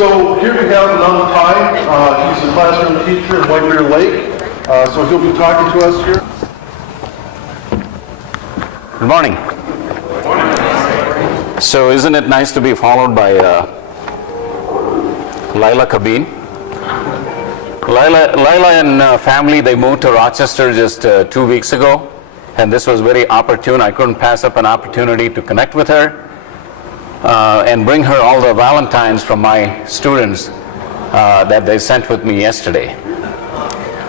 So here we have Ananth Pai. He's a classroom teacher in White Bear Lake. So he'll be talking to us here. Good morning. So isn't it nice to be followed by Laila Kabin? Laila and family, they moved to Rochester just 2 weeks ago, and this was very opportune. I couldn't pass up an opportunity to connect with her and bring her all the Valentines from my students that they sent with me yesterday.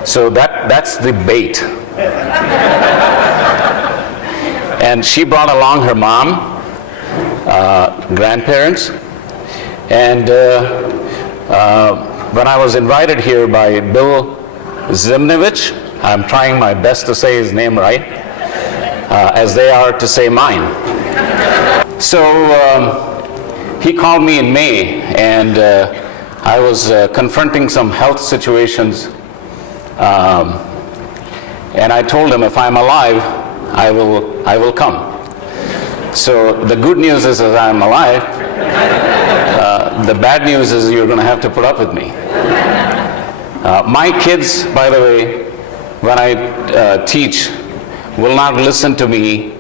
So that's the bait. And she brought along her mom, grandparents, and when I was invited here by Bill Zimnevich, I'm trying my best to say his name right, as they are to say mine. So he called me in May, and I was confronting some health situations, and I told him if I'm alive, I will come. So the good news is that I'm alive. The bad news is you're going to have to put up with me. My kids, by the way, when I teach, will not listen to me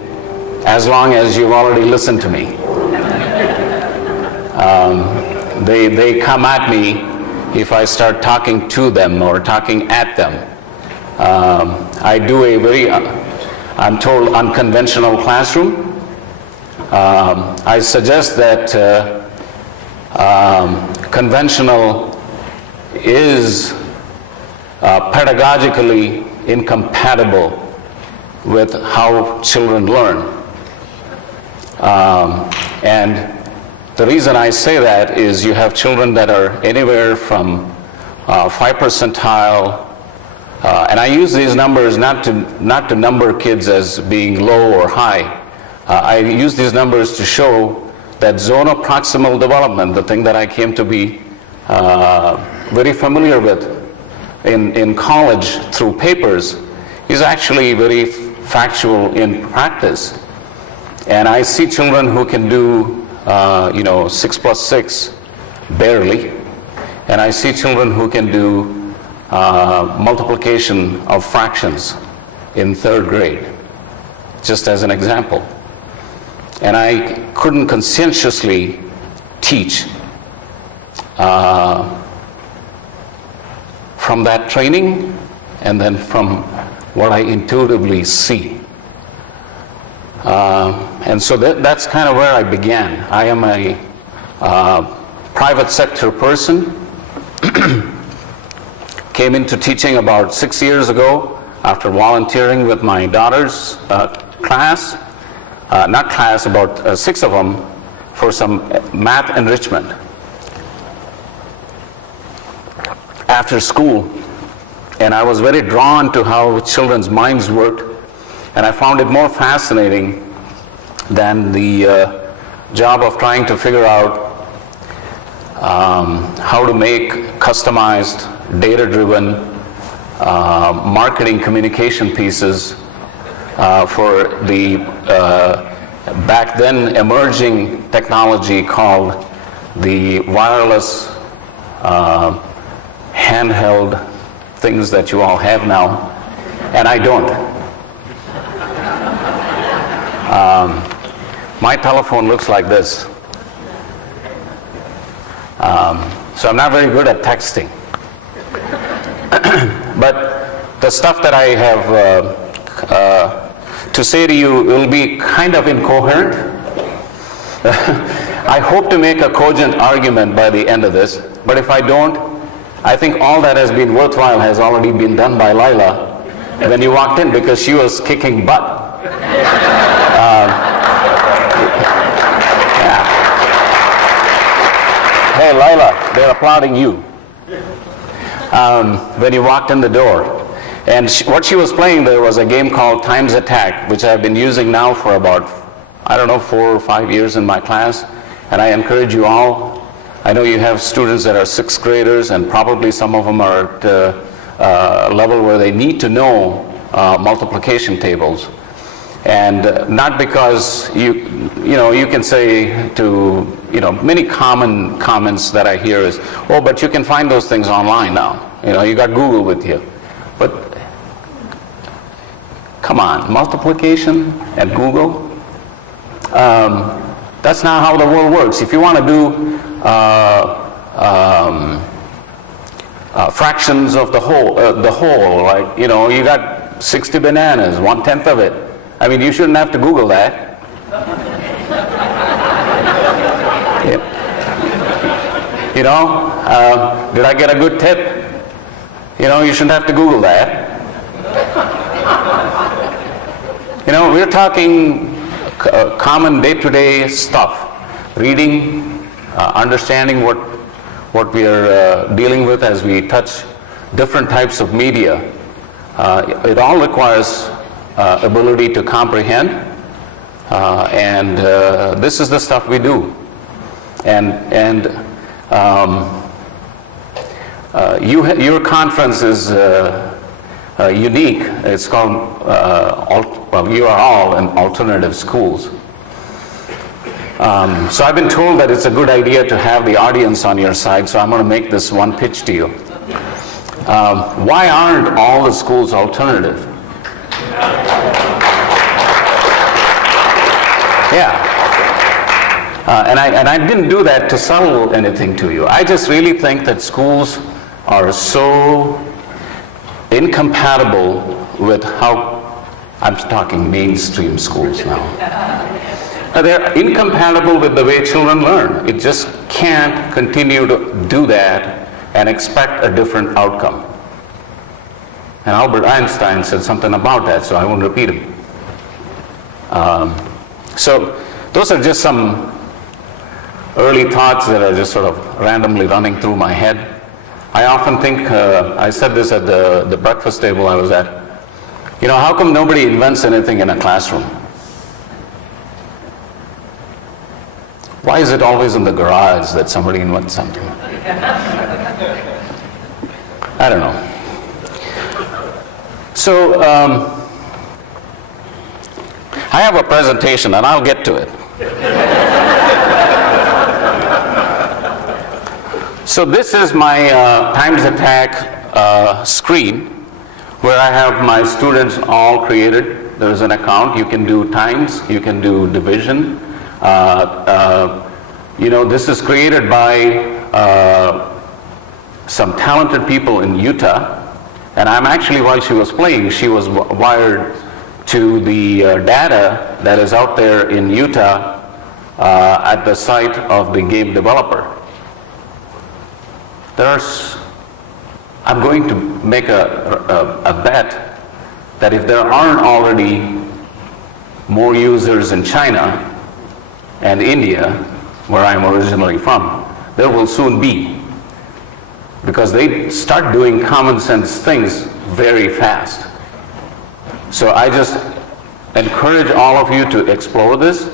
as long as you've already listened to me. They come at me if I start talking to them or talking at them. I do a very, I'm told, unconventional classroom. I suggest that conventional is pedagogically incompatible with how children learn. And the reason I say that is you have children that are anywhere from 5 percentile, and I use these numbers not to number kids as being low or high. I use these numbers to show that zone of proximal development, the thing that I came to be very familiar with in college through papers, is actually very factual in practice. And I see children who can do 6 plus 6 barely, and I see children who can do multiplication of fractions in 3rd grade, just as an example. And I couldn't conscientiously teach from that training and then from what I intuitively see. And so that's kind of where I began. I am a private sector person. Came into teaching about 6 years ago after volunteering with my daughter's class. About 6 of them, for some math enrichment after school. And I was very drawn to how children's minds worked, and I found it more fascinating than the job of trying to figure out how to make customized, data-driven marketing communication pieces for the back then emerging technology called the wireless handheld things that you all have now, and I don't. My telephone looks like this. So I'm not very good at texting. But the stuff that I have to say to you will be kind of incoherent. I hope to make a cogent argument by the end of this, but if I don't, I think all that has been worthwhile has already been done by Laila when you walked in, because she was kicking butt. Yeah. Hey Laila, they're applauding you when you walked in the door. And what she was playing there was a game called Times Attack, which I've been using now for about, 4 or 5 years in my class. And I encourage you all, I know you have students that are 6th graders, and probably some of them are at a level where they need to know multiplication tables. And not because you can say to, many common comments that I hear is, oh, but you can find those things online now. You got Google with you. But come on, multiplication at Google? That's not how the world works. If you want to do fractions of the whole, right? You got 60 bananas, 1/10 of it. I mean, you shouldn't have to Google that. Did I get a good tip? You shouldn't have to Google that. We're talking common day-to-day stuff, reading, understanding what we are dealing with as we touch different types of media. It all requires ability to comprehend, and this is the stuff we do. And your conference is unique. It's called, you are all in alternative schools. So I've been told that it's a good idea to have the audience on your side, so I'm going to make this one pitch to you. Why aren't all the schools alternative? Yeah. And I didn't do that to sell anything to you. I just really think that schools are so incompatible with how, I'm talking mainstream schools now. They're incompatible with the way children learn. It just can't continue to do that and expect a different outcome. And Albert Einstein said something about that, so I won't repeat it. So those are just some early thoughts that are just sort of randomly running through my head. I often think, I said this at the breakfast table I was at, how come nobody invents anything in a classroom? Why is it always in the garage that somebody invents something? I don't know. So, I have a presentation and I'll get to it. So this is my Times Attack screen where I have my students all created. There's an account. You can do times, you can do division. This is created by some talented people in Utah. And I'm actually, while she was playing, she was wired to the data that is out there in Utah at the site of the game developer. I'm going to make a bet that if there aren't already more users in China and India, where I'm originally from, there will soon be. Because they start doing common sense things very fast. So I just encourage all of you to explore this.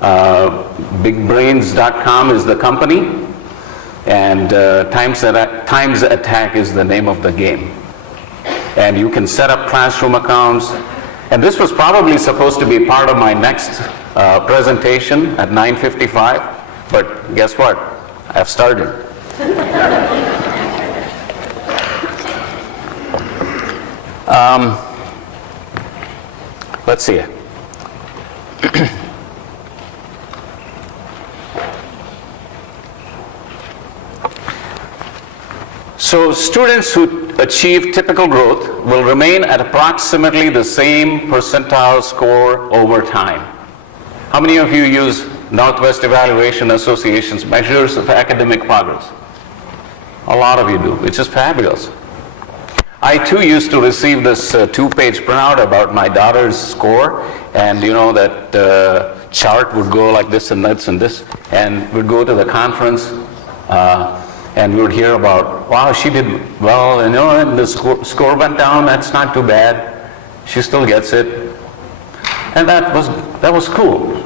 Bigbrains.com is the company, and Times Attack is the name of the game. And you can set up classroom accounts. And this was probably supposed to be part of my next presentation at 9:55, but guess what? I've started. Let's see. So students who achieve typical growth will remain at approximately the same percentile score over time. How many of you use Northwest Evaluation Association's measures of academic progress? A lot of you do, which is fabulous. I too used to receive this two-page printout about my daughter's score, and that chart would go like this and this and this, and we'd go to the conference and we would hear about, wow, she did well, and the score went down, that's not too bad, she still gets it. And that was cool.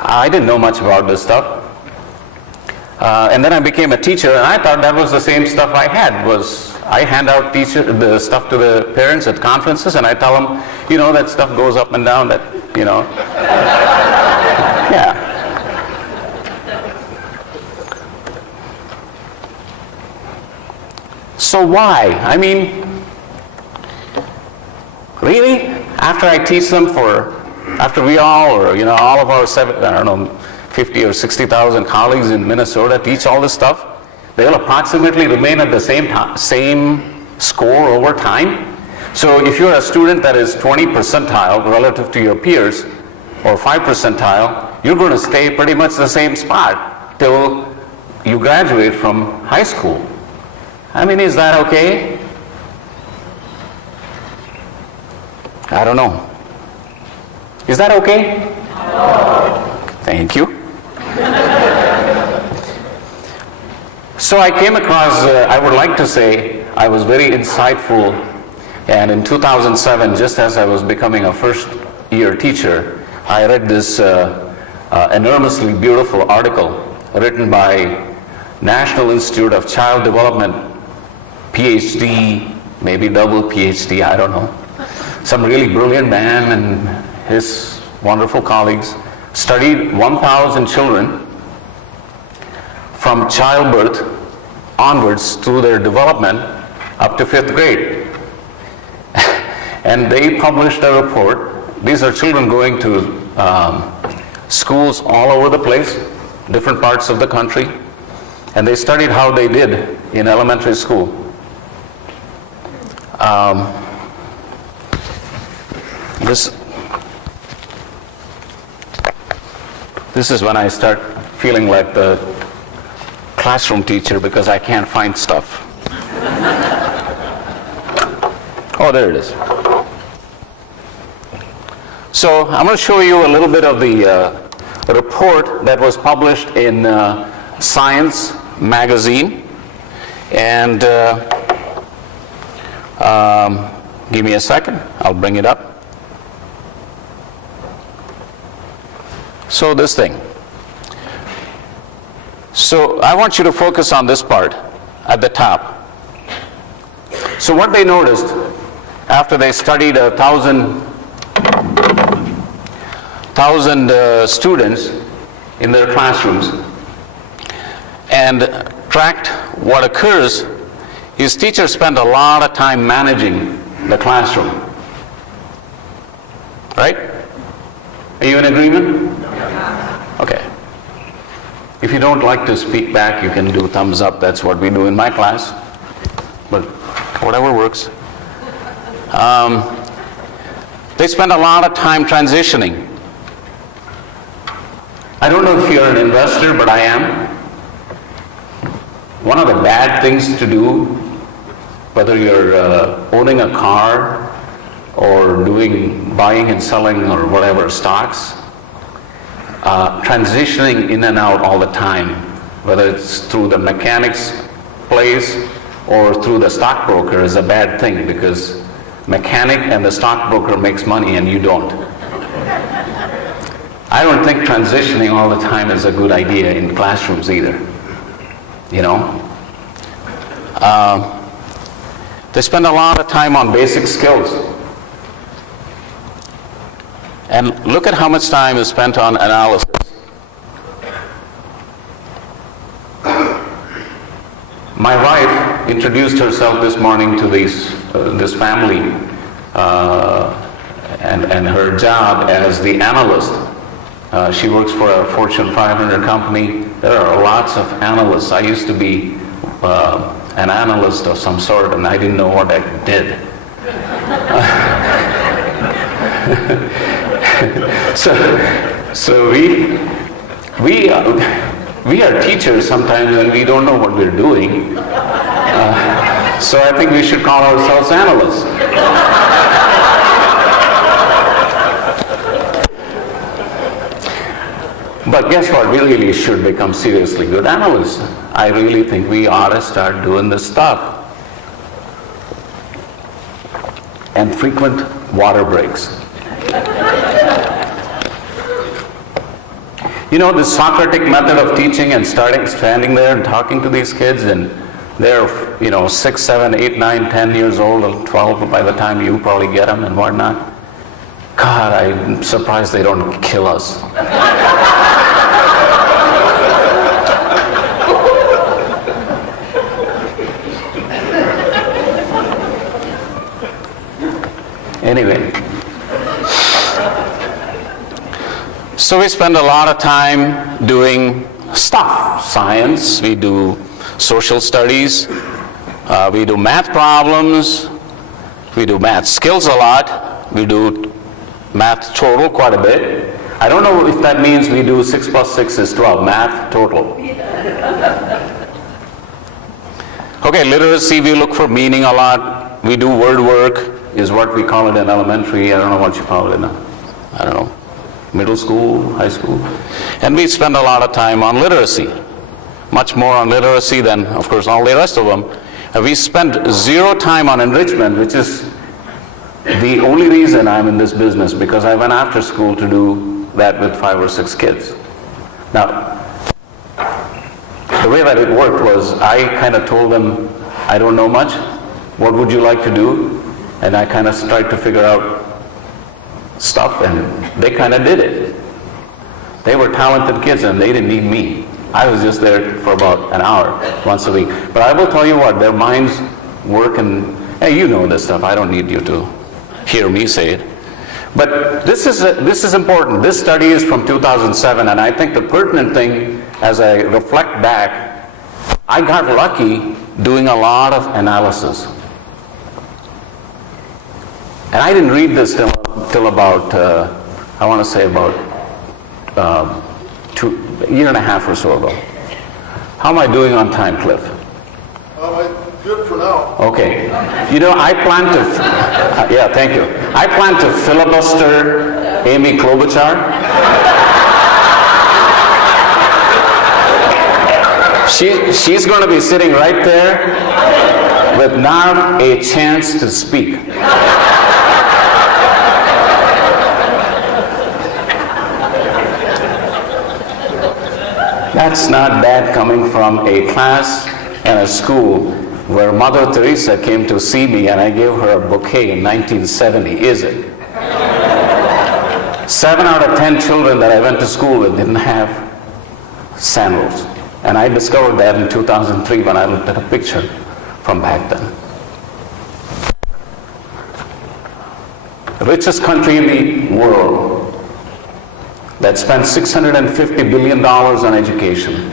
I didn't know much about this stuff. And then I became a teacher, and I thought that was the same stuff I had, was I hand out the stuff to the parents at conferences, and I tell them, that stuff goes up and down, yeah. So why? I mean, really? After I teach them after we all, or all of our 50 or 60,000 colleagues in Minnesota teach all this stuff, they'll approximately remain at the same score over time. So if you're a student that is 20 percentile relative to your peers, or 5 percentile, you're going to stay pretty much the same spot till you graduate from high school. I mean, is that okay? I don't know. Is that okay? No. Thank you. So I came across, I would like to say, I was very insightful, and in 2007, just as I was becoming a first-year teacher, I read this enormously beautiful article written by National Institute of Child Development, PhD, maybe double PhD, I don't know. Some really brilliant man and his wonderful colleagues studied 1,000 children from childbirth onwards through their development up to 5th grade. And they published a report. These are children going to schools all over the place, different parts of the country, and they studied how they did in elementary school. This is when I start feeling like the classroom teacher because I can't find stuff. Oh, there it is. So I'm going to show you a little bit of the report that was published in Science magazine. And give me a second, I'll bring it up. So this thing. So I want you to focus on this part at the top. So what they noticed after they studied 1,000 students in their classrooms and tracked what occurs is teachers spend a lot of time managing the classroom. Right? Are you in agreement? Okay. If you don't like to speak back, you can do thumbs up. That's what we do in my class. But whatever works. They spend a lot of time transitioning. I don't know if you're an investor, but I am. One of the bad things to do, whether you're owning a car or doing buying and selling or whatever stocks, transitioning in and out all the time, whether it's through the mechanic's place or through the stockbroker, is a bad thing because mechanic and the stockbroker makes money and you don't. I don't think transitioning all the time is a good idea in classrooms either. They spend a lot of time on basic skills. And look at how much time is spent on analysis. My wife introduced herself this morning to this family and her job as the analyst. She works for a Fortune 500 company. There are lots of analysts. I used to be an analyst of some sort, and I didn't know what I did. So we are teachers sometimes and we don't know what we're doing. So I think we should call ourselves analysts. But guess what? We really should become seriously good analysts. I really think we ought to start doing this stuff. And frequent water breaks. The Socratic method of teaching and standing there and talking to these kids and They're, 6, 7, 8, 9, 10 years old, 12 by the time you probably get them and whatnot. God, I'm surprised they don't kill us. Anyway, so we spend a lot of time doing stuff, science, we do social studies, we do math problems, we do math skills a lot, we do math total quite a bit. I don't know if that means we do 6 plus 6 is 12, math total. Okay, literacy, we look for meaning a lot. We do word work, is what we call it in elementary. I don't know what you call it in, I don't know, middle school, high school. And we spend a lot of time on literacy. Much more on literacy than, of course, all the rest of them. And we spend 0 time on enrichment, which is the only reason I'm in this business, because I went after school to do that with 5 or 6 kids. Now, the way that it worked was I kind of told them, I don't know much. What would you like to do? And I kind of tried to figure out stuff, and they kind of did it. They were talented kids, and they didn't need me. I was just there for about an hour once a week. But I will tell you what, their minds work, and hey, you know this stuff. I don't need you to hear me say it. But this is important. This study is from 2007, and I think the pertinent thing, as I reflect back, I got lucky doing a lot of analysis. And I didn't read this till about, I want to say about a year and a half or so ago. How am I doing on time, Cliff? Good for now. Okay. I plan to, yeah, thank you. I plan to filibuster Amy Klobuchar. She's going to be sitting right there with not a chance to speak. That's not bad coming from a class and a school where Mother Teresa came to see me and I gave her a bouquet in 1970, is it? 7 out of 10 children that I went to school with didn't have sandals. And I discovered that in 2003 when I looked at a picture from back then. The richest country in the world that spent $650 billion on education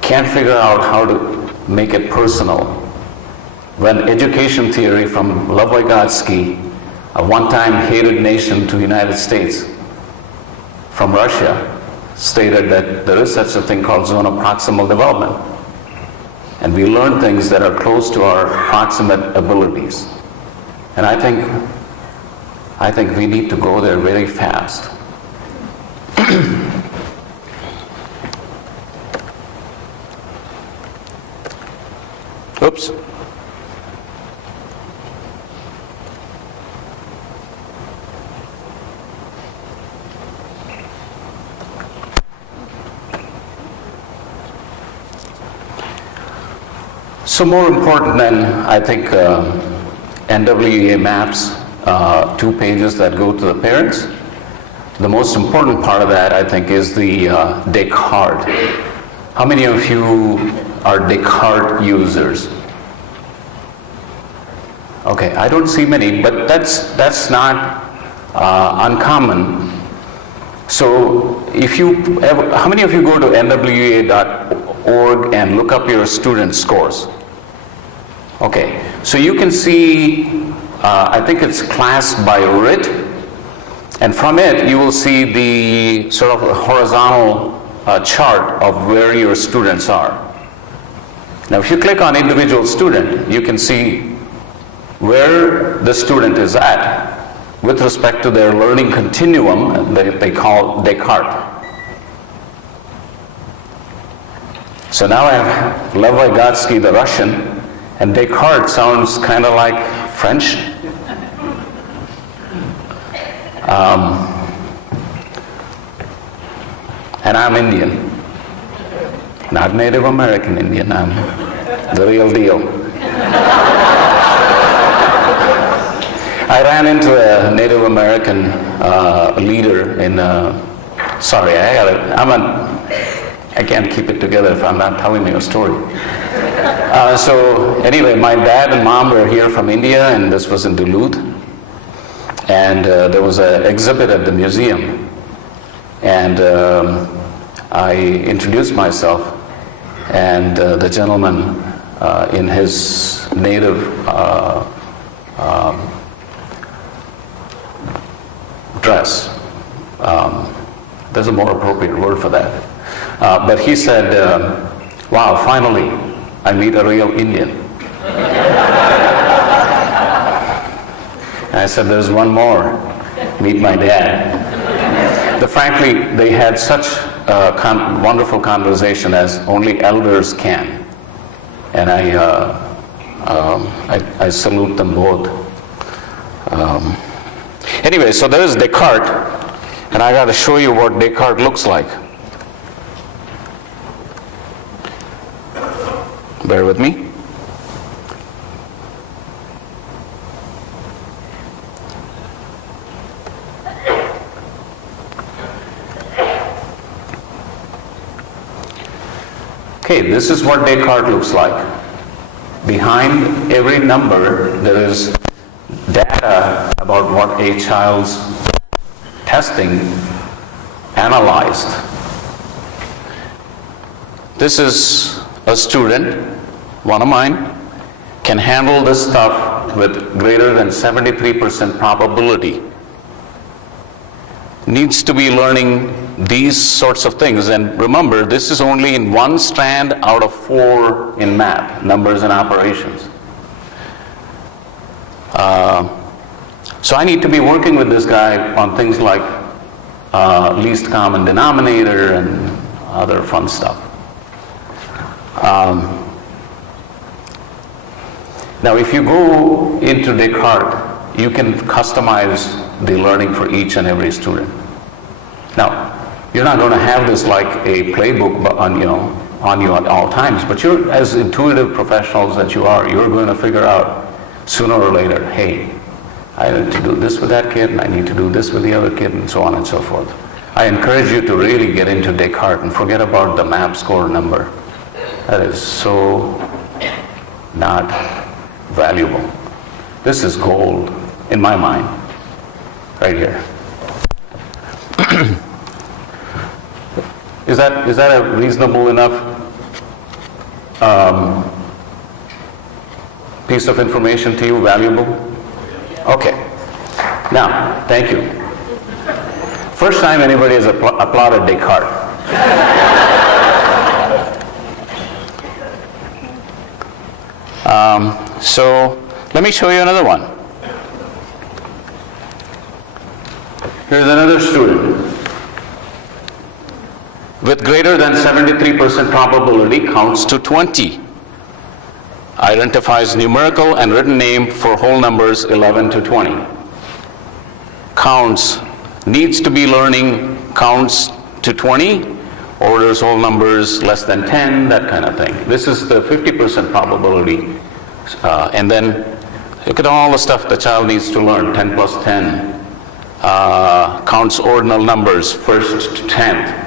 can't figure out how to make it personal when education theory from Lev Vygotsky, a one-time hated nation to the United States, from Russia, stated that there is such a thing called zone of proximal development. And we learn things that are close to our proximate abilities. And I think we need to go there very fast. Oops. So more important than, I think, NWEA maps, 2 pages that go to the parents, the most important part of that, I think, is the Descartes. How many of you are Descartes users? Okay, I don't see many, but that's not uncommon. So how many of you go to nwea.org and look up your student scores? Okay, so you can see, I think it's class by RIT, and from it you will see the sort of horizontal chart of where your students are. Now if you click on individual student, you can see where the student is at with respect to their learning continuum that they call Descartes. So now I have Lev Vygotsky, the Russian, and Descartes sounds kind of like French. And I'm Indian. Not Native American Indian, I'm the real deal. I ran into a Native American leader in, sorry, I can't keep it together if I'm not telling you a story. So anyway, my dad and mom were here from India, and this was in Duluth. And there was an exhibit at the museum. And I introduced myself, and the gentleman in his native dress, there's a more appropriate word for that, but he said, wow, finally I meet a real Indian. And I said, there's one more, meet my dad. Frankly, they had such wonderful conversation as only elders can, and I salute them both. Anyway, so there is Descartes, and I got to show you what Descartes looks like. Bear with me. Okay, this is what Descartes looks like. Behind every number, there is data about what a child's testing analyzed. This is a student, one of mine, can handle this stuff with greater than 73% probability. Needs to be learning these sorts of things. And remember, this is only in one strand out of 4 in MAAP, numbers and operations. So I need to be working with this guy on things like least common denominator and other fun stuff. Now, if you go into Descartes, you can customize the learning for each and every student. Now, you're not going to have this like a playbook on you at all times, but you're, as intuitive professionals that you are, you're going to figure out sooner or later, hey, I need to do this with that kid, and I need to do this with the other kid, and so on and so forth. I encourage you to really get into Descartes and forget about the MAP score number. That is so not valuable. This is gold in my mind, right here. Is that a reasonable enough piece of information to you, valuable? Okay. Now, thank you. First time anybody has applauded Descartes. So let me show you another one. Here's another student. With greater than 73% probability, counts to 20. Identifies numerical and written name for whole numbers 11 to 20. Counts, needs to be learning counts to 20, orders whole numbers less than 10, that kind of thing. This is the 50% probability. And then look at all the stuff the child needs to learn, 10 plus 10. Counts ordinal numbers, first to 10th.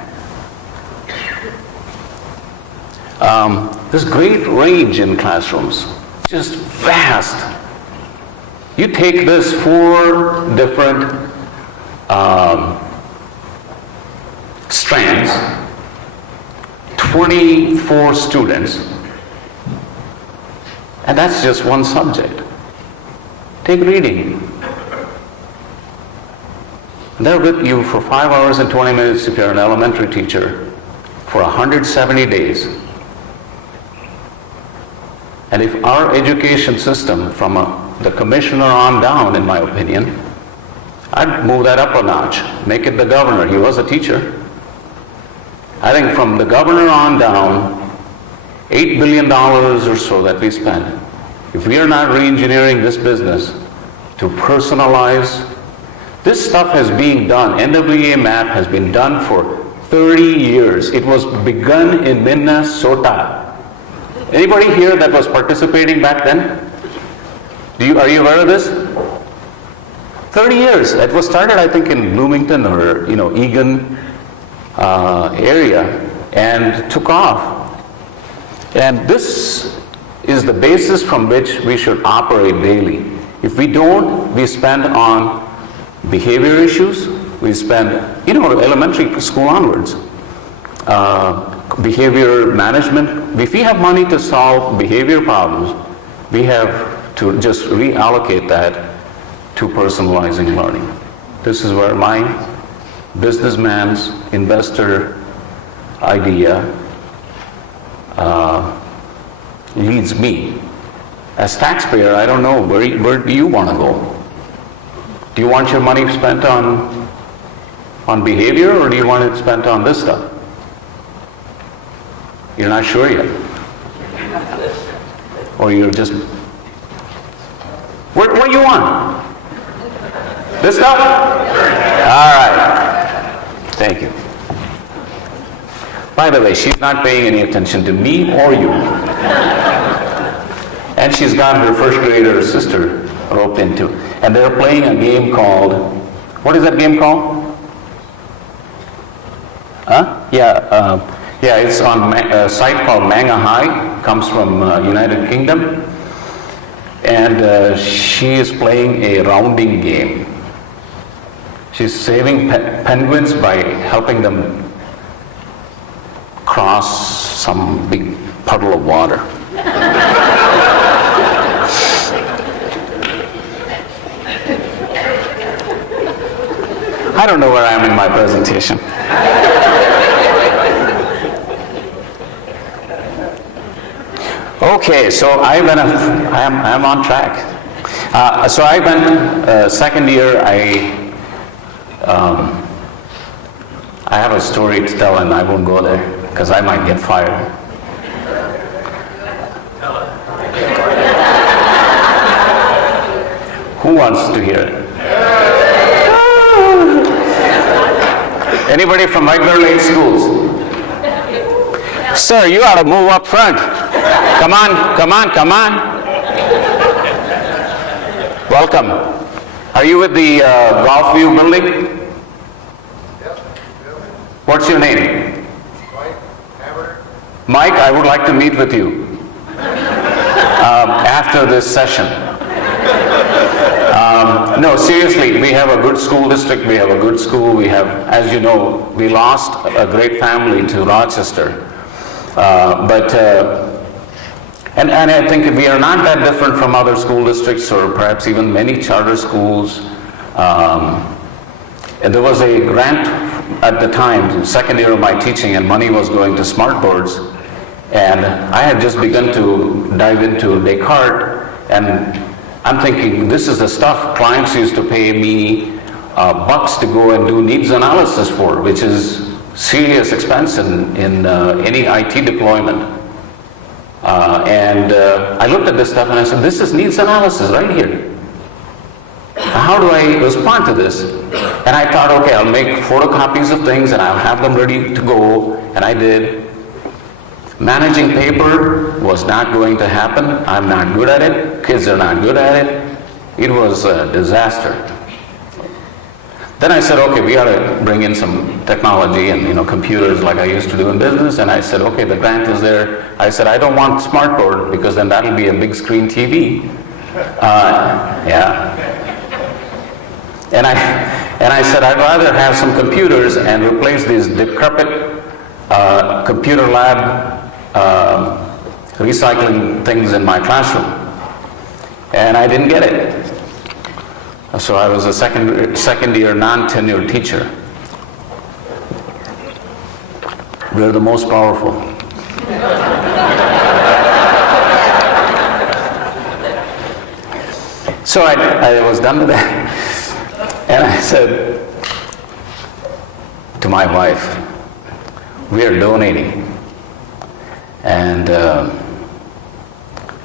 There's great range in classrooms, just vast. You take this 4 different strands, 24 students, and that's just one subject. Take reading. They're with you for 5 hours and 20 minutes if you're an elementary teacher for 170 days. And if our education system, from the commissioner on down, in my opinion, I'd move that up a notch, make it the governor. He was a teacher. I think from the governor on down, $8 billion or so that we spend. If we are not re-engineering this business to personalize, this stuff has been done, NWA MAP has been done for 30 years. It was begun in Minnesota. Anybody here that was participating back then? Are you aware of this? 30 years. It was started, I think, in Bloomington or Eagan area, and took off. And this is the basis from which we should operate daily. If we don't, we spend on behavior issues. We spend, elementary school onwards. Behavior management. If we have money to solve behavior problems, we have to just reallocate that to personalizing learning. This is where my businessman's investor idea leads me. As taxpayer, I don't know, where do you want to go? Do you want your money spent on behavior, or do you want it spent on this stuff? You're not sure yet. Or you're just, what do you want? This stuff? All right. Thank you. By the way, she's not paying any attention to me or you. And she's got her first grader sister roped into. And they're playing a game called, what is that game called? Huh? Yeah, it's on a site called Manga High. Comes from United Kingdom. And she is playing a rounding game. She's saving penguins by helping them cross some big puddle of water. I don't know where I am in my presentation. Okay, so I'm on track. So I went second year. I have a story to tell, and I won't go there because I might get fired. Who wants to hear it? Anybody from Whitebear Lake Schools? Sir, you ought to move up front. Come on, come on, come on. Welcome. Are you with the Golfview building? What's your name? Mike, I would like to meet with you after this session. No, seriously, we have a good school district, we have a good school, we have, as you know, we lost a great family to Rochester. And I think we are not that different from other school districts, or perhaps even many charter schools. And there was a grant at the time, second year of my teaching, and money was going to smart boards. And I had just begun to dive into Descartes, and I'm thinking, this is the stuff clients used to pay me bucks to go and do needs analysis for, which is serious expense in any IT deployment. I looked at this stuff and I said, this is needs analysis right here. How do I respond to this? And I thought, okay, I'll make photocopies of things and I'll have them ready to go, and I did. Managing paper was not going to happen. I'm not good at it. Kids are not good at it. It was a disaster. Then I said, okay, we ought to bring in some technology and computers like I used to do in business. And I said, okay, the grant is there. I said, I don't want smartboard because then that'll be a big screen TV. Yeah. And I said, I'd rather have some computers and replace these decrepit computer lab recycling things in my classroom. And I didn't get it. So I was a second year non-tenured teacher. We're the most powerful. So I was done with that. And I said to my wife, we are donating. And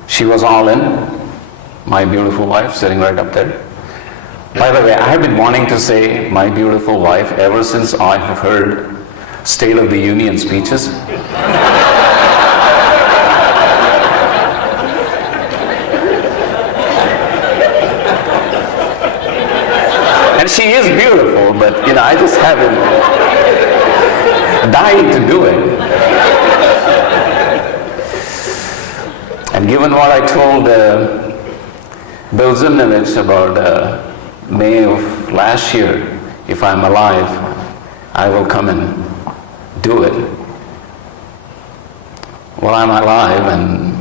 she was all in, my beautiful wife sitting right up there. By the way, I have been wanting to say my beautiful wife ever since I have heard State of the Union speeches. And she is beautiful, but I just haven't dying to do it. And given what I told Bill Zimnovich about May of last year, if I'm alive, I will come and do it. Well, I'm alive, and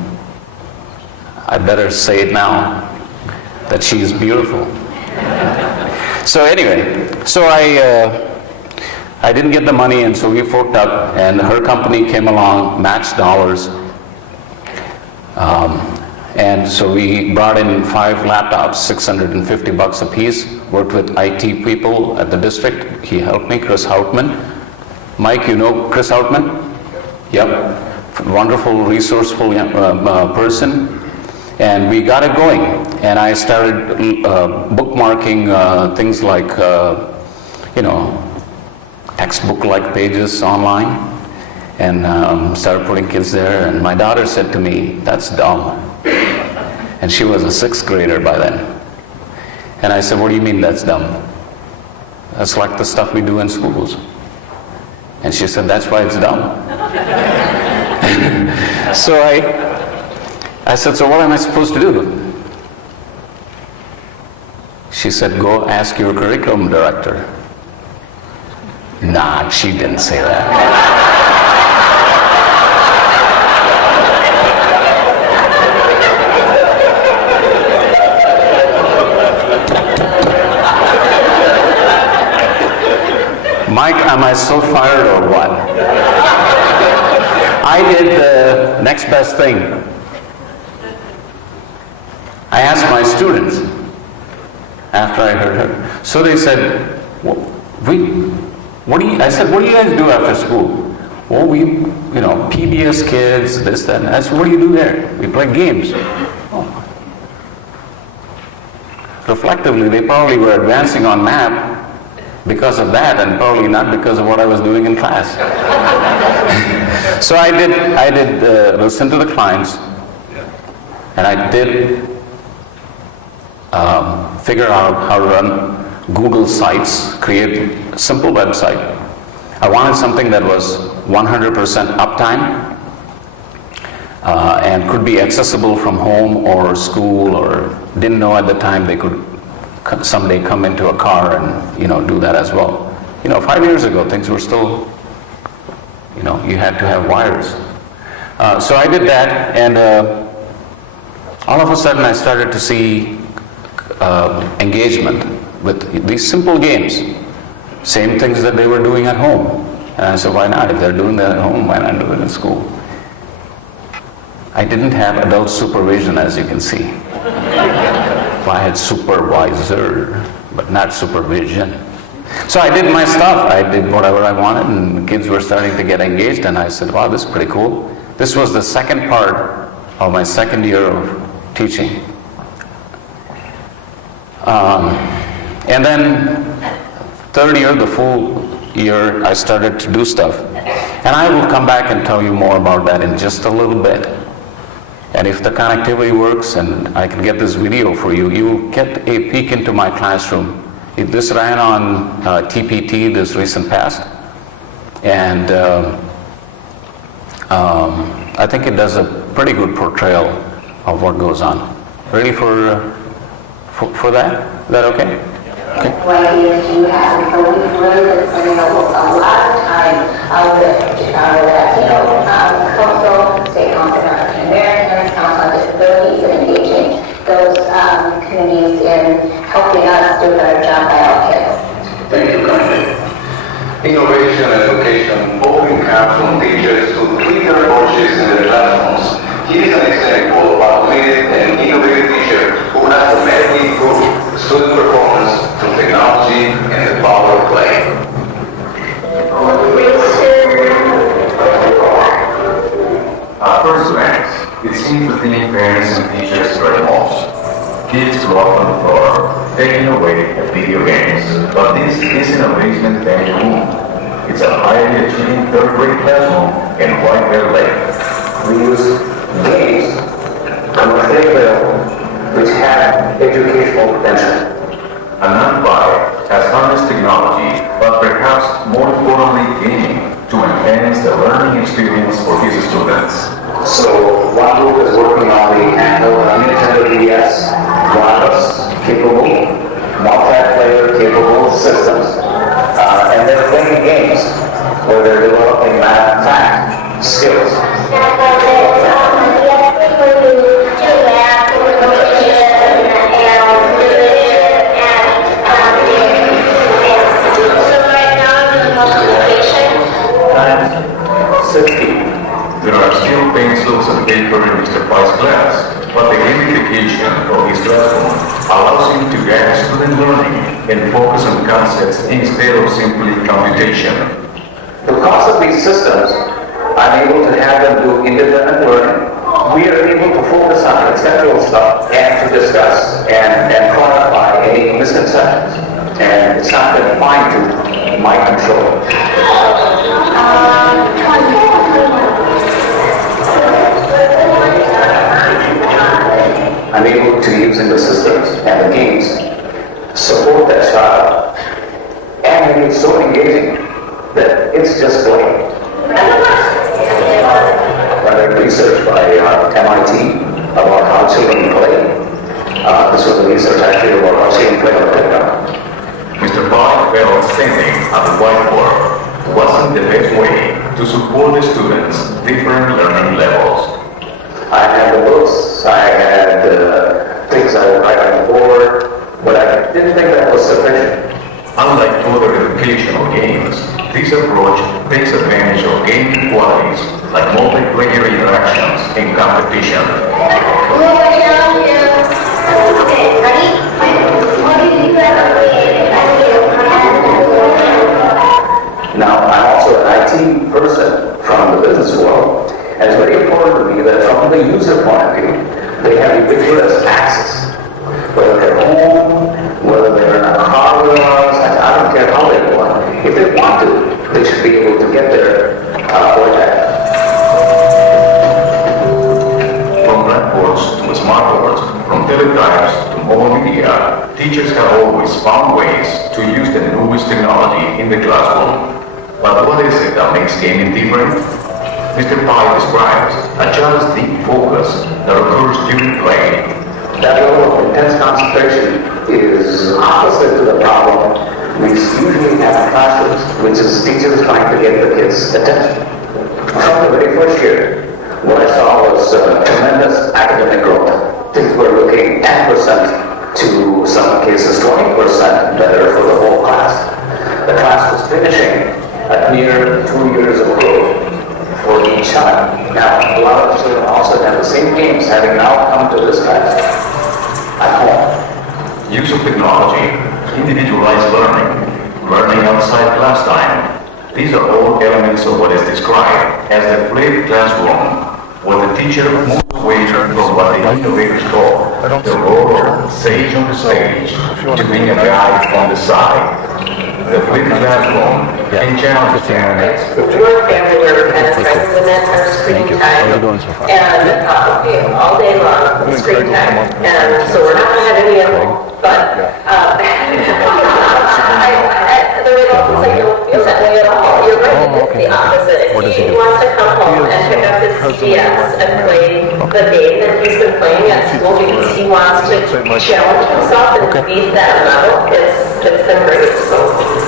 I better say it now, that she is beautiful. So anyway, I didn't get the money, and so we forked up, and her company came along, matched dollars. And so we brought in 5 laptops, $650 a piece, worked with IT people at the district. He helped me, Chris Houtman. Mike, you know Chris Houtman? Yep. Wonderful, resourceful person. And we got it going. And I started bookmarking things like, textbook-like pages online. And started putting kids there. And my daughter said to me, "That's dumb." And she was a 6th grader by then. And I said, "What do you mean that's dumb? That's like the stuff we do in schools." And she said, "That's why it's dumb." So I said, "So what am I supposed to do?" She said, "Go ask your curriculum director." Nah, she didn't say that. Mike, am I so fired or what? I did the next best thing. I asked my students after I heard her. So they said, I said, "What do you guys do after school?" "Well, we, PBS kids, this, that." And I said, "What do you do there?" "We play games." Oh. Reflectively, they probably were advancing on MAAP because of that, and probably not because of what I was doing in class. So I did listen to the clients, and I did figure out how to run Google sites, create a simple website. I wanted something that was 100% uptime and could be accessible from home or school, or didn't know at the time they could someday come into a car and do that as well. 5 years ago things were still, you had to have wires. So I did that, and all of a sudden I started to see engagement with these simple games, same things that they were doing at home. And I said, why not? If they're doing that at home, why not do it in school? I didn't have adult supervision, as you can see. I had supervisor, but not supervision. So I did my stuff. I did whatever I wanted, and the kids were starting to get engaged, and I said, wow, this is pretty cool. This was the second part of my second year of teaching. And then third year, the full year, I started to do stuff. And I will come back and tell you more about that in just a little bit. And if the connectivity works and I can get this video for you, you will get a peek into my classroom. This ran on TPT this recent past. And I think it does a pretty good portrayal of what goes on. Ready for that? Is that okay? Okay. What ideas do you have? So we've really been spending a lot of time with Latino Council, State Council of African Americans, Council on Disabilities, and engaging those communities in helping us do a better job by our kids. Thank you, Connie. Innovation and education open classroom teachers to tweak their approaches in their classrooms. Here is an example of a committed and innovative teacher who has dramatically improved student performance through technology and the power of play. At first glance, it seems the thing parents and teachers fear most. Kids go up on the floor, taking away the video games. But this isn't a basement bench room. It's a highly already achieving third grade classroom in White Bear Lake. We use games, commercially available, which have educational potential. Ananth Pai has harnessed technology, but perhaps more importantly gaming, to enhance the learning experience for his students. So one group is working on the handheld Nintendo DS, wireless capable, multiplayer capable systems, and they're playing games where they're developing math skills. There are still pencils and paper in Mr. Pai's class, but the gamification of his classroom allows him to guide student learning and focus on concepts instead of simply computation. Because of these systems, I'm able to have them do independent learning. We are able to focus on conceptual stuff and to discuss and clarify any misconceptions. And it's not confined to my control. I'm able to, using the systems and the games, support that child and make it so engaging that it's just play. Rather research by MIT about how children play. This was a research actually about how children play on the playground. Mr. Pai felt standing at the whiteboard wasn't the best way to support the students' different learning levels. I had the books, I had things I would write on the board, but I didn't think that was sufficient. Unlike other educational games, this approach takes advantage of gaming qualities like multiplayer interactions and competition. Now, I'm also an IT person from the business world, and it's very important to me that from the user point of view, they have ubiquitous access. Whether they're home, whether they're in a car with us, I don't care how they want. If they want to, they should be able to get there like that. From blackboards to smartboards, from teletypes to mobile media, teachers have always found ways to use the newest technology in the classroom. But what is it that makes gaming different? Mr. Pai describes a child's deep focus that occurs during play. That level of intense concentration is opposite to the problem we usually have in classrooms, which is teachers trying to get the kids' attention. From the very first year, what I saw was tremendous academic growth. Things were looking 10% to some cases 20% better for the whole class. The class was finishing at near 2 years of growth for each child. Now, a lot of children also have the same games, having now come to this class at home. Use of technology, individualized learning, learning outside class time. These are all elements of what is described as the flipped classroom, where the teacher moves away from what the innovators call the role of sage on the stage to being a guide on the side. The flipped classroom can challenge parents. Your family member kind of limit our screen time and all day long screen time, and so we're not going to have any at home. But the result is that you don't feel that way at all. You're right, it's the opposite. If he wants to come home and pick up his CDs and play the game that he's been playing at school because he wants to challenge himself and beat that level, it's been great. So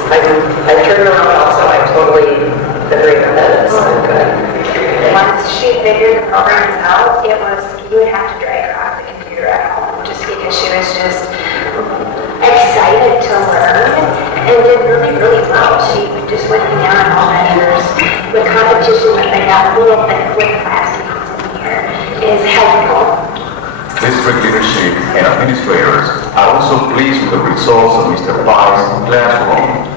I turned around also. I totally agree with that. It's good. Once she figured the programs out, it was, you would have to drag her off the computer at home just because she was just excited to learn and did really, really well. She just went beyond all measures. The competition that they got a little bit with classmates in here is helpful. District leadership and administrators are also pleased with the results of Mr. Pai's classroom.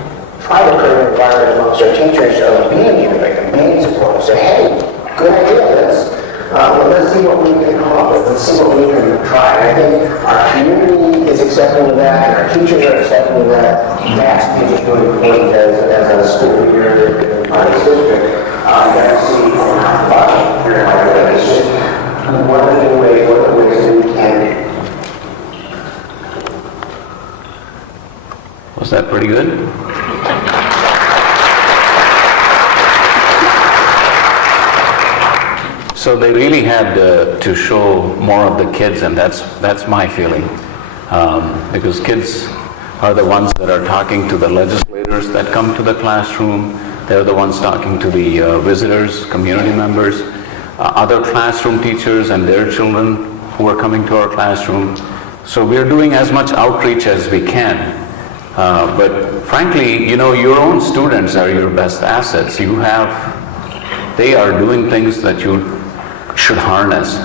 Try to create an environment amongst our teachers of being innovative, being supportive. Say, hey, good idea, let's see what we can come up with. Let's see what we can try. And I think our community is accepting of that, and our teachers are accepting of that. That's really important as a school leader and part of the so they really had to show more of the kids, and that's my feeling. Because kids are the ones that are talking to the legislators that come to the classroom. They're the ones talking to the visitors, community members, other classroom teachers and their children who are coming to our classroom. So we're doing as much outreach as we can. But frankly, your own students are your best assets. They are doing things that you should harness.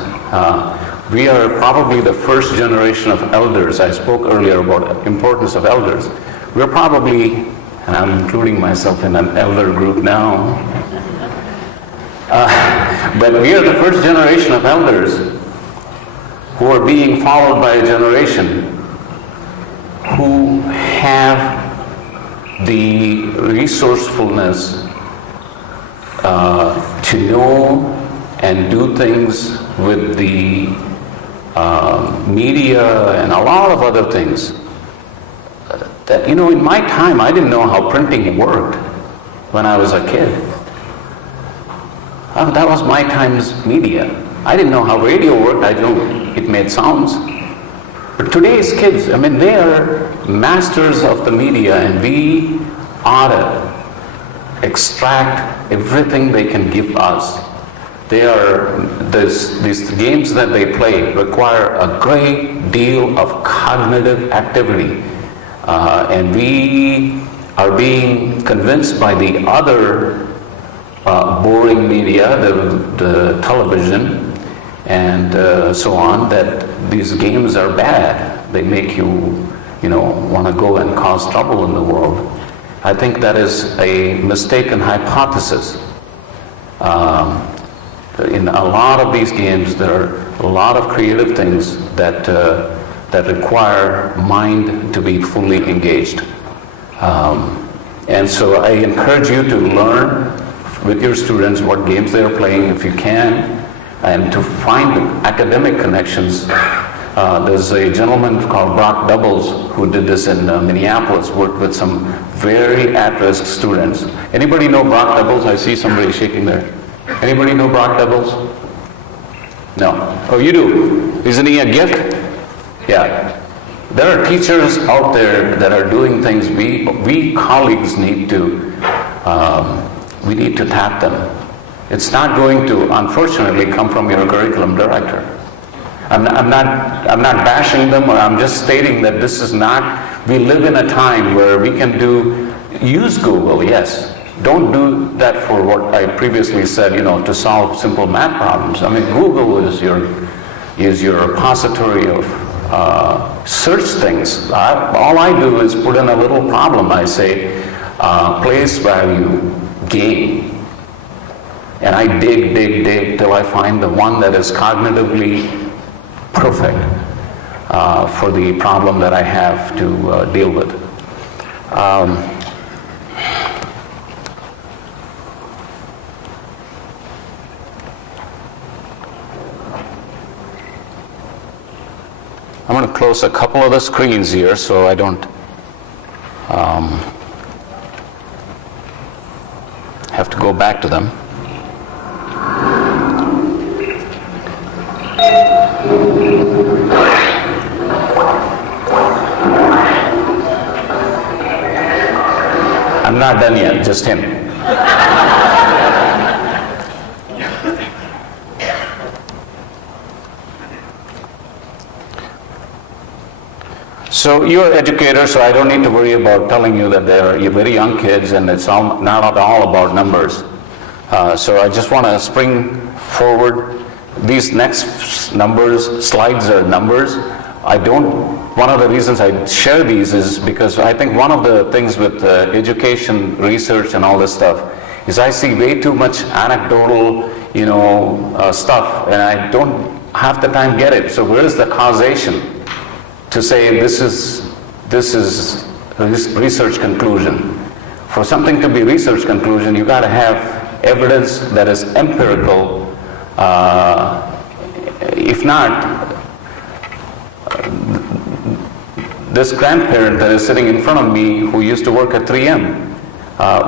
We are probably the first generation of elders. I spoke earlier about the importance of elders. We're probably, and I'm including myself in an elder group now, but we are the first generation of elders who are being followed by a generation who have the resourcefulness to know and do things with the media and a lot of other things. That, in my time, I didn't know how printing worked when I was a kid. That was my time's media. I didn't know how radio worked. I know it made sounds. But today's kids, they are masters of the media, and we ought to extract everything they can give us. These games that they play require a great deal of cognitive activity. And we are being convinced by the other boring media, the television, and so on, that these games are bad. They make you, want to go and cause trouble in the world. I think that is a mistaken hypothesis. In a lot of these games, there are a lot of creative things that require mind to be fully engaged. And so I encourage you to learn with your students what games they are playing if you can, and to find academic connections. There's a gentleman called Brock Doubles who did this in Minneapolis, worked with some very at-risk students. Anybody know Brock Doubles? I see somebody shaking there. Anybody know Brock Doubles? No. Oh, you do? Isn't he a gift? Yeah. There are teachers out there that are doing things we colleagues need to tap them. It's not going to, unfortunately, come from your curriculum director. I'm not bashing them, or I'm just stating that this is not, we live in a time where we can use Google, yes. Don't do that for what I previously said, to solve simple math problems. Google is your repository of search things. All I do is put in a little problem. I say, place value game. And I dig till I find the one that is cognitively perfect for the problem that I have to deal with. I'm going to close a couple of the screens here so I don't have to go back to them. I'm not done yet, just him. So you're educators, so I don't need to worry about telling you that they're very young kids and it's not all about numbers. So I just want to spring forward. These next slides are numbers. One of the reasons I share these is because I think one of the things with education, research and all this stuff is I see way too much anecdotal, stuff, and I don't half the time get it. So where is the causation to say this is research conclusion? For something to be research conclusion, you got to have evidence that is empirical. If not, this grandparent that is sitting in front of me who used to work at 3M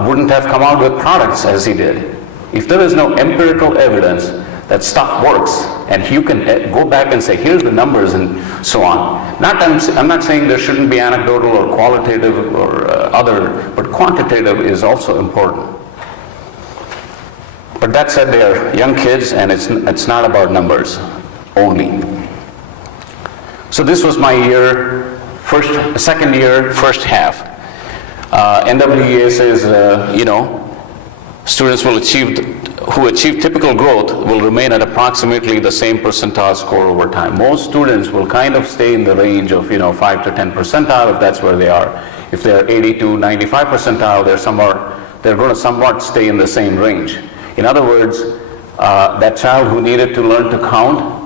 wouldn't have come out with products as he did. If there is no empirical evidence, that stuff works, and you can go back and say, here's the numbers and so on. I'm not saying there shouldn't be anecdotal or qualitative or other, but quantitative is also important. But that said, they are young kids, and it's not about numbers only. So this was my year, second year, first half. NWEA says, students who achieve typical growth will remain at approximately the same percentile score over time. Most students will kind of stay in the range of 5 to 10 percentile if that's where they are. If they're 80 to 95 percentile, they're going to somewhat stay in the same range. In other words, that child who needed to learn to count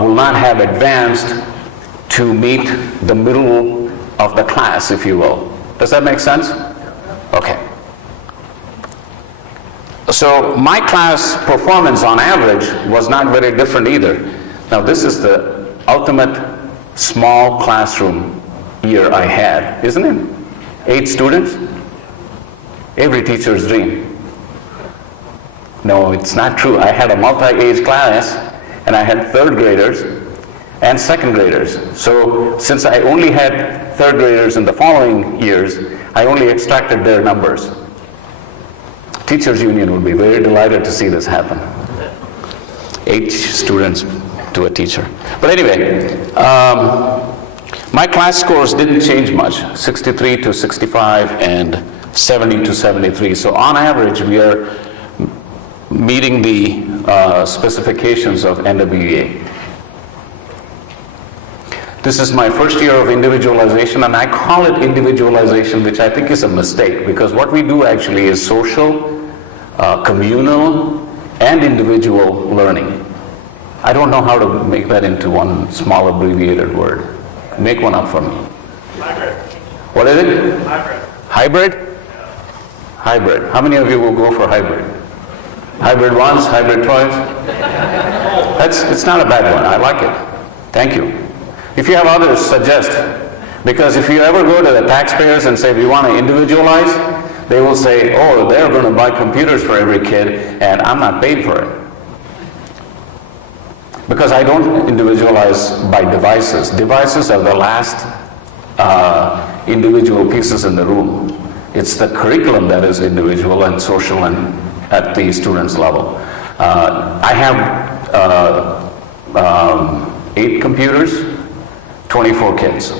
will not have advanced to meet the middle of the class, if you will. Does that make sense? Okay. So my class performance on average was not very different either. Now this is the ultimate small classroom year I had, isn't it? 8 students? Every teacher's dream. No, it's not true. I had a multi-age class, and I had third graders and second graders. So since I only had third graders in the following years, I only extracted their numbers. Teachers Union would be very delighted to see this happen. 8 students to a teacher. But anyway, my class scores didn't change much, 63 to 65 and 70 to 73. So on average, we are meeting the specifications of NWEA. This is my first year of individualization, and I call it individualization, which I think is a mistake, because what we do actually is social, communal, and individual learning. I don't know how to make that into one small abbreviated word. Make one up for me. Hybrid. What is it? Hybrid. Hybrid? Yeah. Hybrid. How many of you will go for hybrid? Hybrid once, hybrid twice? It's not a bad one. I like it. Thank you. If you have others, suggest. Because if you ever go to the taxpayers and say, we want to individualize, they will say, oh, they're going to buy computers for every kid, and I'm not paid for it. Because I don't individualize by devices. Devices are the last individual pieces in the room. It's the curriculum that is individual and social and at the student's level. I have 8 computers, 24 kids.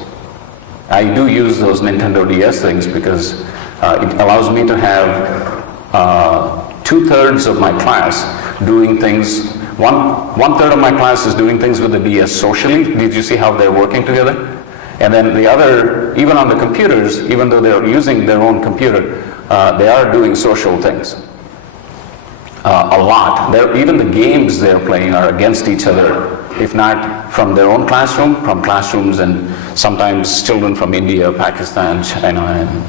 I do use those Nintendo DS things because it allows me to have 2/3 of my class doing things. One third of my class is doing things with the DS socially. Did you see how they're working together? And then the other, even on the computers, even though they're using their own computer, they are doing social things. A lot. Even the games they're playing are against each other, if not from their own classroom, from classrooms and sometimes children from India, Pakistan, China, and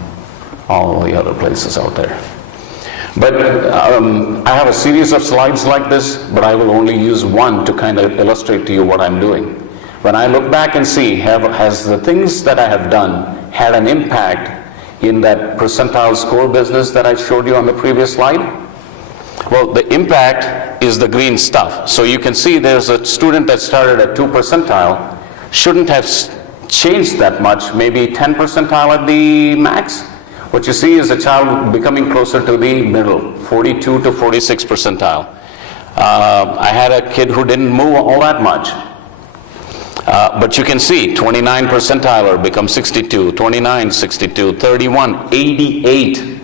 all the other places out there. But I have a series of slides like this, but I will only use one to kind of illustrate to you what I'm doing. When I look back and see, has the things that I have done had an impact in that percentile score business that I showed you on the previous slide? Well, the impact is the green stuff. So you can see there's a student that started at 2 percentile, shouldn't have changed that much, maybe 10 percentile at the max. What you see is a child becoming closer to the middle, 42 to 46 percentile. I had a kid who didn't move all that much. But you can see 29 percentiler becomes 62, 29, 62, 31, 88,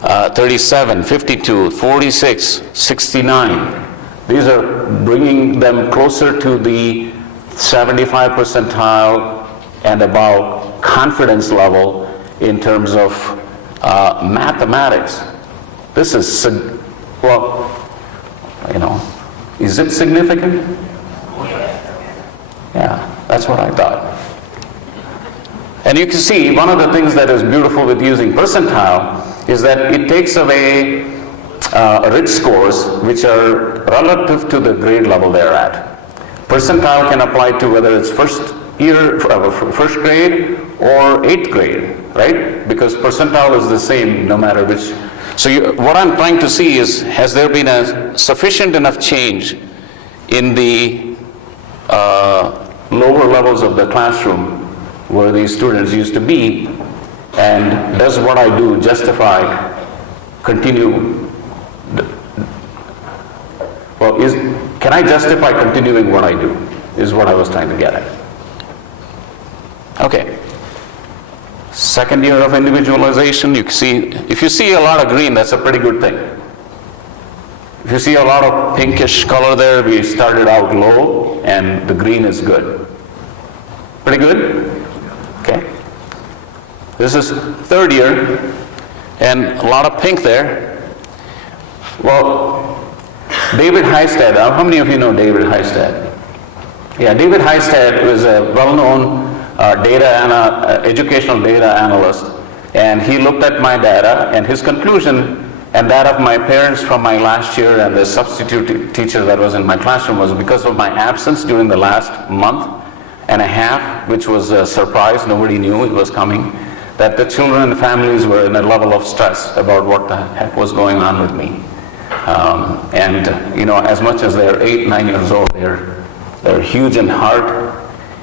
37, 52, 46, 69. These are bringing them closer to the 75 percentile and above confidence level in terms of mathematics. This is, well, is it significant? Yeah, that's what I thought. And you can see one of the things that is beautiful with using percentile is that it takes away rich scores which are relative to the grade level they're at. Percentile can apply to whether it's first grade or 8th grade, right? Because percentile is the same no matter which So what I'm trying to see is, has there been a sufficient enough change in the lower levels of the classroom where these students used to be, and does what I do justify can I justify continuing what I do, is what I was trying to get at. Okay. Second year of individualization, if you see a lot of green, that's a pretty good thing. If you see a lot of pinkish color there, we started out low, and the green is good. Pretty good? Okay. This is third year, and a lot of pink there. Well, David Heistad, how many of you know David Heistad? Yeah, David Heistad was a well-known educational data analyst, and he looked at my data, and his conclusion, and that of my parents from my last year and the substitute teacher that was in my classroom, was because of my absence during the last month and a half, which was a surprise, nobody knew it was coming, that the children and families were in a level of stress about what the heck was going on with me. As much as they're 8, 9 years old, they're huge in heart,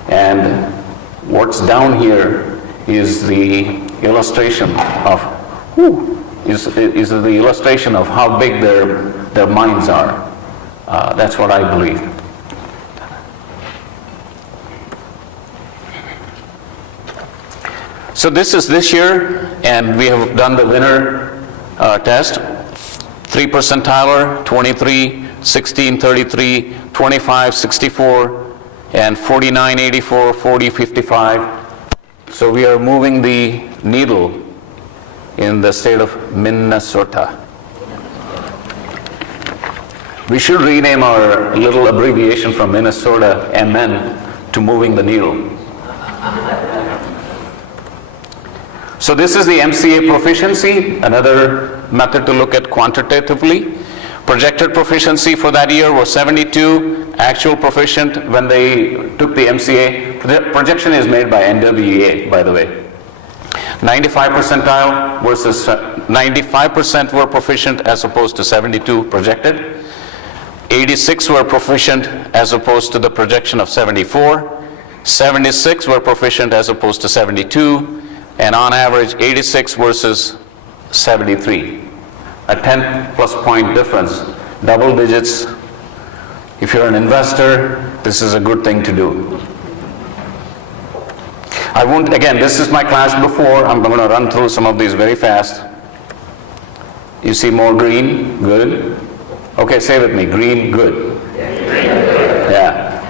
and what's down here is the illustration of how big their minds are. That's what I believe. So this is this year, and we have done the winner test. 3 percentiler, 23, 16, 33, 25, 64, and 49, 84, 40, 55. So we are moving the needle in the state of Minnesota. We should rename our little abbreviation from Minnesota, MN, to moving the needle. So this is the MCA proficiency, another method to look at quantitatively. Projected proficiency for that year was 72, actual proficient when they took the MCA. The projection is made by NWEA, by the way. 95 percentile versus 95% were proficient as opposed to 72 projected. 86 were proficient as opposed to the projection of 74. 76 were proficient as opposed to 72. And on average, 86 versus 73. A 10 plus point difference, double digits. If you're an investor, this is a good thing to do. Again, this is my class before. I'm going to run through some of these very fast. You see more green, good. Okay, say with me, green, good. Yeah.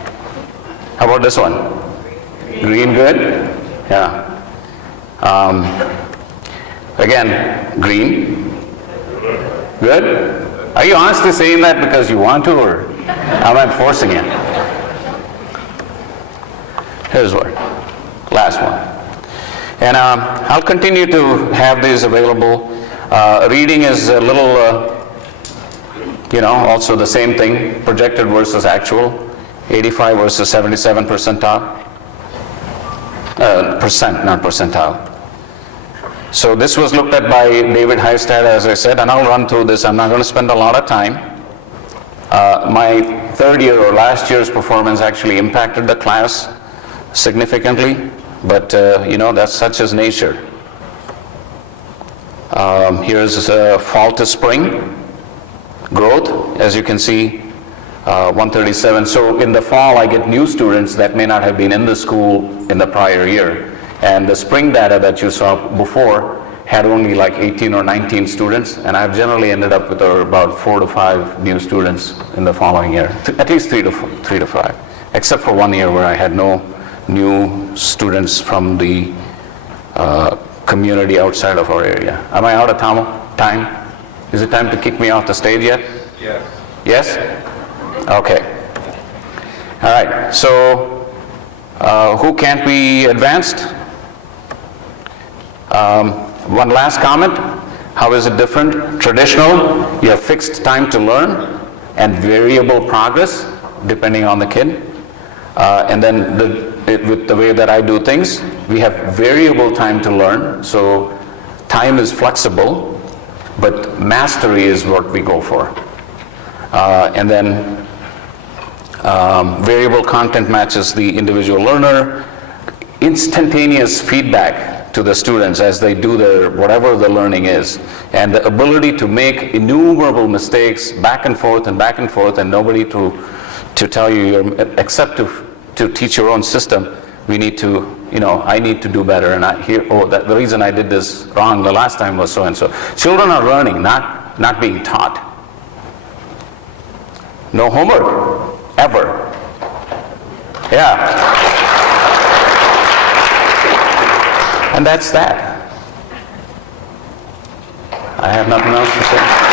How about this one? Green, good? Yeah. Again, green. Good? Are you honestly saying that because you want to, or am I forcing you? Here's one. Last one. And I'll continue to have these available. Reading is a little, also the same thing, projected versus actual. 85 versus 77 percentile. Not percentile. So this was looked at by David Heistad, as I said, and I'll run through this. I'm not going to spend a lot of time. My third year or last year's performance actually impacted the class significantly, but that's such as nature. Here's fall to spring growth, as you can see, 137. So in the fall, I get new students that may not have been in the school in the prior year. And the spring data that you saw before had only like 18 or 19 students, and I've generally ended up with about 4 to 5 new students in the following year, at least 3 to 5, except for 1 year where I had no new students from the community outside of our area. Am I out of time? Is it time to kick me off the stage yet? Yes. Yes? Okay. All right, so who can't be advanced? One last comment. How is it different? Traditional, you have fixed time to learn and variable progress depending on the kid. And then with the way that I do things, we have variable time to learn, so time is flexible. but mastery is what we go for. And then variable content matches the individual learner, instantaneous feedback to the students as they do their whatever the learning is, and the ability to make innumerable mistakes back and forth and nobody to tell you, except to teach your own system. We need to, I need to do better, and the reason I did this wrong the last time was so and so. Children are learning, not being taught. No homework, ever. Yeah. And that's that. I have nothing else to say.